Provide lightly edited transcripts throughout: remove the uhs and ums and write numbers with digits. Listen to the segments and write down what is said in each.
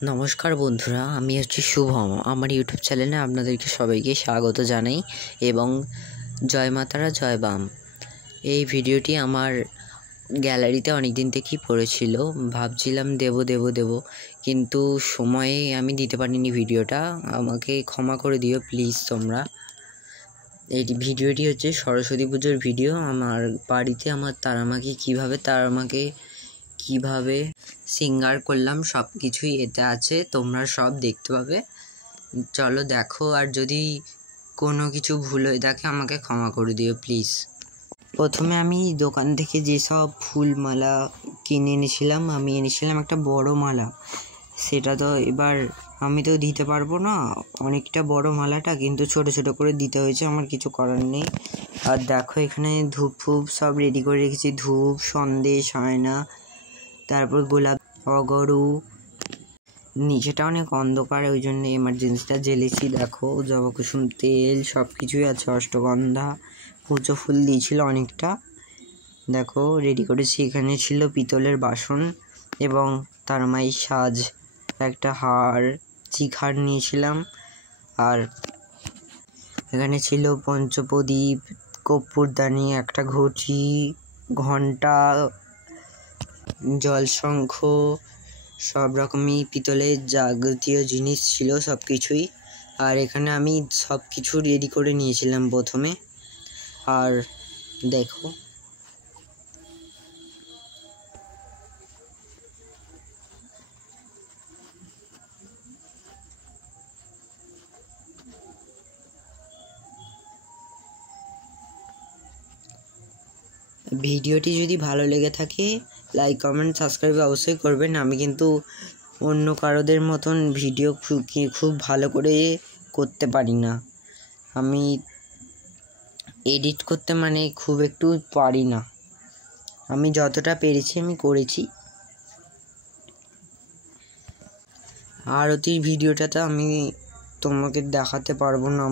নমস্কার বন্ধুরা, আমি হচ্ছি শুভম। আমার ইউটিউব চ্যানেলে আপনাদেরকে সবাইকে স্বাগত জানাই এবং জয় মাতারা জয় বাম। এই ভিডিওটি আমার গ্যালারিতে অনেক দিন থেকেই পড়েছিল, ভাবছিলাম দেব কিন্তু সময়ে আমি দিতে পারিনি ভিডিওটা। আমাকে ক্ষমা করে দিও প্লিজ তোমরা। এই ভিডিওটি হচ্ছে সরস্বতী পুজোর ভিডিও। আমার বাড়িতে আমার তারামাকে কিভাবে সিঙ্গার করলাম সব কিছুই এতে আছে, তোমরা সব দেখতে পাবে। চলো দেখো, আর যদি কোনো কিছু ভুল হয়ে থাকে আমাকে ক্ষমা করে দিও প্লিজ। প্রথমে আমি দোকান থেকে যেসব ফুলমালা কিনে এনেছিলাম, আমি এনেছিলাম একটা বড় মালা। সেটা তো এবার আমি তো দিতে পারবো না, অনেকটা বড় মালাটা, কিন্তু ছোট ছোট করে দিতে হয়েছে, আমার কিছু করার নেই। আর দেখো এখানে ধূপ ফুপ সব রেডি করে রেখেছি, ধূপ, সন্দেশ, আয়না, তারপর গোলাপ, অগরু। নিচেটা অনেক অন্ধকার, ওই জন্য এমার্জেন্সিটা জ্বেলেছি। দেখো জবা কুসুম তেল সব কিছুই আছে, অষ্টগন্ধা, কুচো ফুল দিয়েছিল অনেকটা। দেখো রেডি করেছি। এখানে ছিল পিতলের বাসন এবং তার মায়ের সাজ, একটা হার, চিখার নিয়েছিলাম। আর এখানে ছিল পঞ্চপ্রদীপ, কর্পূরদানি, একটা ঘটি, ঘণ্টা, জলশঙ্খ, সব রকমই পিতলের যাবতীয় জিনিস ছিল সব কিছুই। আর এখানে আমি সব কিছু রেডি করে নিয়েছিলাম প্রথমে। আর দেখো ভিডিওটি যদি ভালো লেগে থাকে লাইক, কমেন্ট, সাবস্ক্রাইব অবশ্যই করবেন। আমি কিন্তু অন্য কারোদের মতন ভিডিও খুব ভালো করে করতে পারি না। আমি এডিট করতে খুব একটু পারি না। আমি যতটা পেরেছি আমি করেছি। আরতির ভিডিওটাতে আমি তোমাকে দেখাতে পারবো না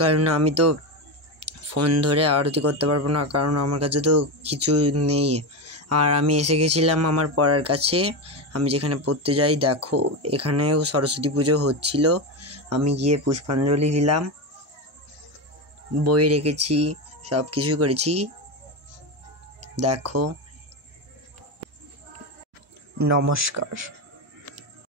কারণ আমি তো ফোন ধরে আরতি করতে পারবো না, কারণ আমার কাছে তো কিছু নেই। আর আমি এসে গেছিলাম আমার পড়ার কাছে, আমি যেখানে পড়তে যাই। দেখো এখানেও সরস্বতী পুজো হচ্ছিল, আমি গিয়ে পুষ্পাঞ্জলি দিলাম, বই রেখেছি, সব কিছু করেছি। দেখো, নমস্কার।